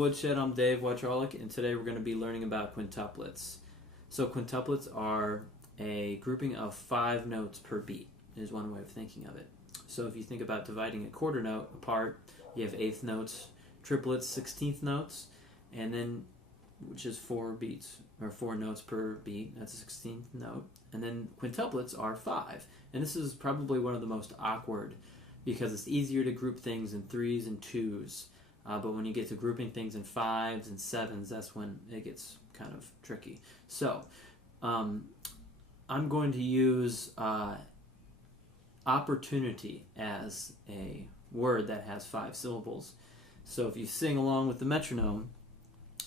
Woodshed. I'm Dave Wiatrolik, and today we're going to be learning about quintuplets. So quintuplets are a grouping of 5 notes per beat, is one way of thinking of it. So if you think about dividing a quarter note apart, you have 8th notes, triplets, 16th notes, and then, which is 4 beats, or 4 notes per beat, that's a 16th note. And then quintuplets are 5. And this is probably one of the most awkward, because it's easier to group things in 3s and 2s. But when you get to grouping things in 5s and 7s, that's when it gets kind of tricky. So, I'm going to use opportunity as a word that has 5 syllables. So if you sing along with the metronome,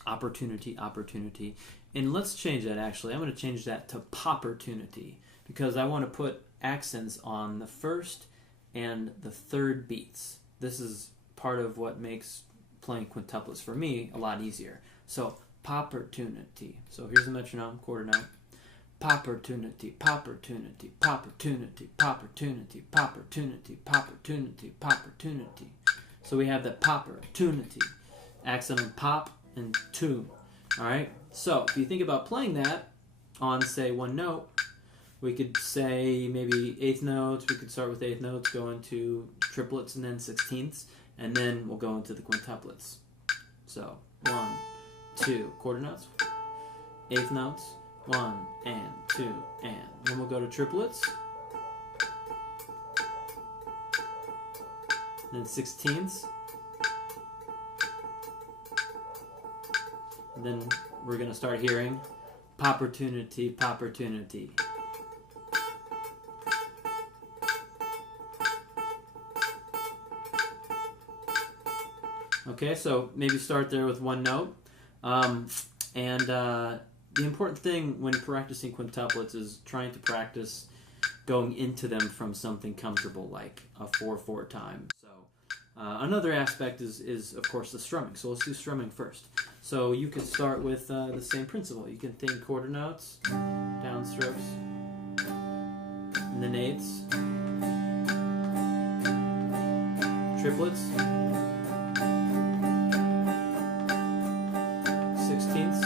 opportunity, opportunity. And let's change that actually. I'm going to change that to popportunity, because I want to put accents on the first and the third beats. This is part of what makes playing quintuplets for me a lot easier. So popportunity. So here's the metronome, quarter note. Popportunity, popportunity, popportunity, popportunity, popportunity, popportunity, popportunity. So we have that popportunity. Accent on pop and tune. Alright? So if you think about playing that on, say, one note, we could say maybe 8th notes. We could start with 8th notes, go into triplets and then 16ths, and then we'll go into the quintuplets. So 1, 2, quarter notes, 8th notes, 1 and 2 and. Then we'll go to triplets, and then 16ths, and then we're going to start hearing popportunity, popportunity. Okay, so maybe start there with one note. The important thing when practicing quintuplets is trying to practice going into them from something comfortable, like a 4/4 time. So another aspect is of course the strumming. So let's do strumming first. So you can start with the same principle. You can think quarter notes, downstrokes, and then 8ths, triplets, 16ths,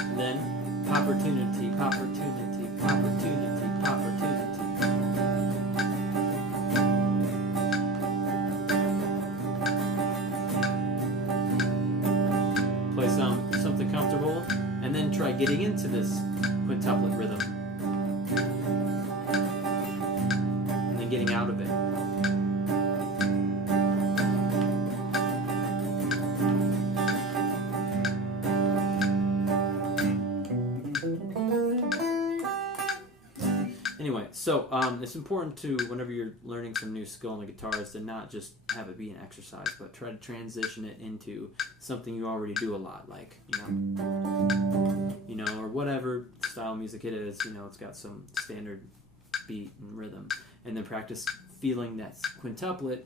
and then popportunity, popportunity, popportunity, popportunity. Play something comfortable, and then try getting into this quintuplet rhythm, and then getting out of it. Anyway, so it's important to, whenever you're learning some new skill on the guitar, is to not just have it be an exercise, but try to transition it into something you already do a lot, like, or whatever style music it is, it's got some standard beat and rhythm, and then practice feeling that quintuplet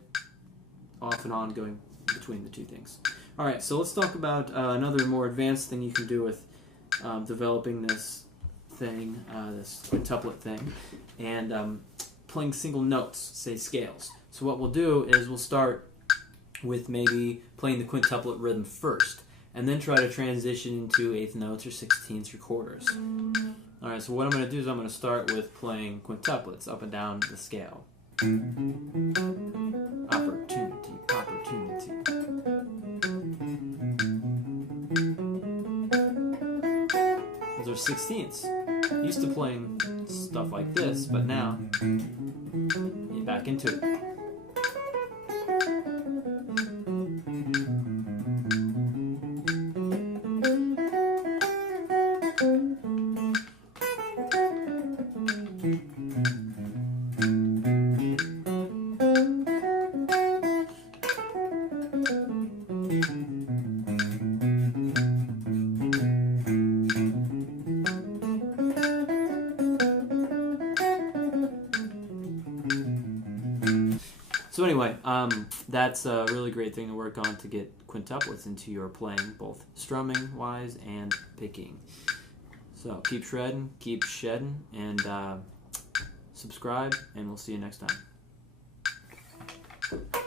off and on going between the two things. Alright, so let's talk about another more advanced thing you can do with developing this thing, this quintuplet thing, and playing single notes, say scales. So what we'll do is we'll start with maybe playing the quintuplet rhythm first, and then try to transition into 8th notes or 16ths or quarters. Alright, so what I'm going to do is I'm going to start with playing quintuplets up and down the scale. Opportunity, opportunity. Those are 16ths. Used to playing stuff like this, but now get back into it. So anyway, that's a really great thing to work on to get quintuplets into your playing, both strumming-wise and picking. So keep shredding, keep shedding, and subscribe, and we'll see you next time. Bye.